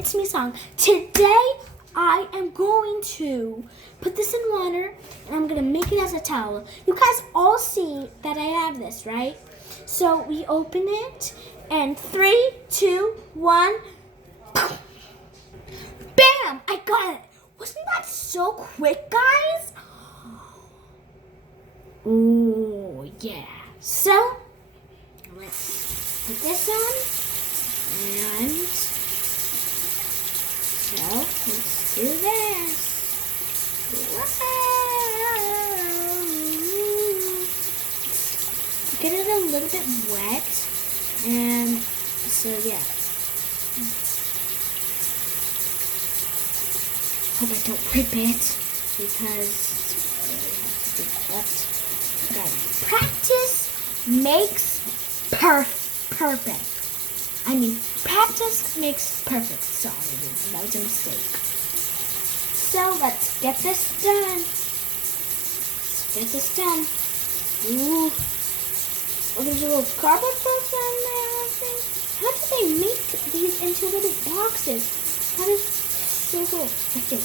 it's me song. Today I am going to put this in water and I'm gonna make it as a towel. You guys all see that I have this, right? So we open it and 3, 2, 1. Bam! I got it. Wasn't that so quick, guys? Ooh, yeah. So let's put this on and so let's do this. Get it a little bit wet, and so yeah. Hope I don't rip it because practice makes perfect. I mean, practice makes perfect. Sorry, that was a mistake. So let's get this done. Ooh. Oh, there's a little cardboard box on there, I think. How do they make these into little boxes? That is so cool. I think.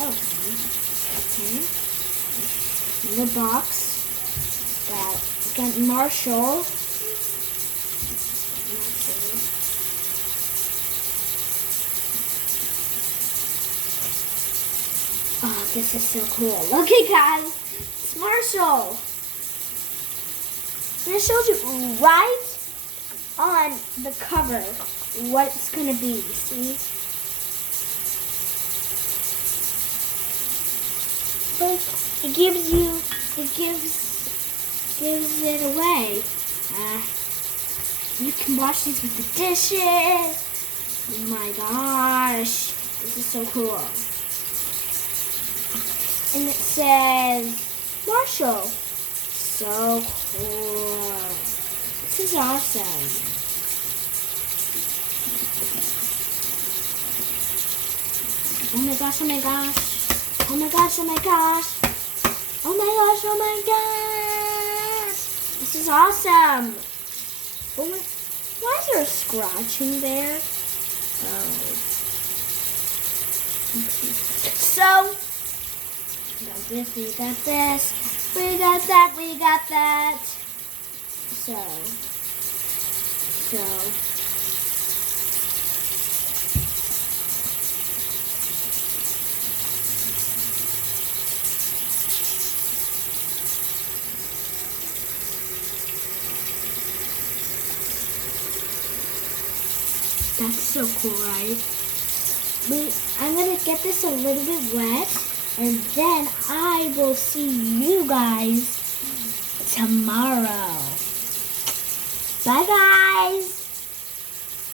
Okay. In the box got Marshall. Oh, this is so cool. Look it, guys. It's Marshall. And it shows you right on the cover what it's going to be. See? But it gives it away. You can wash these with the dishes. Oh my gosh. This is so cool. And it says Marshall. So cool. This is awesome. Oh my gosh, oh my gosh. Oh my gosh, oh my gosh. Oh my gosh, oh my gosh. This is awesome. Oh my, why is there a scratching there? Oh. So, we got this, we got this, we got that, we got that. So. That's so cool, right? I'm going to get this a little bit wet, and then I will see you guys tomorrow. Bye, guys.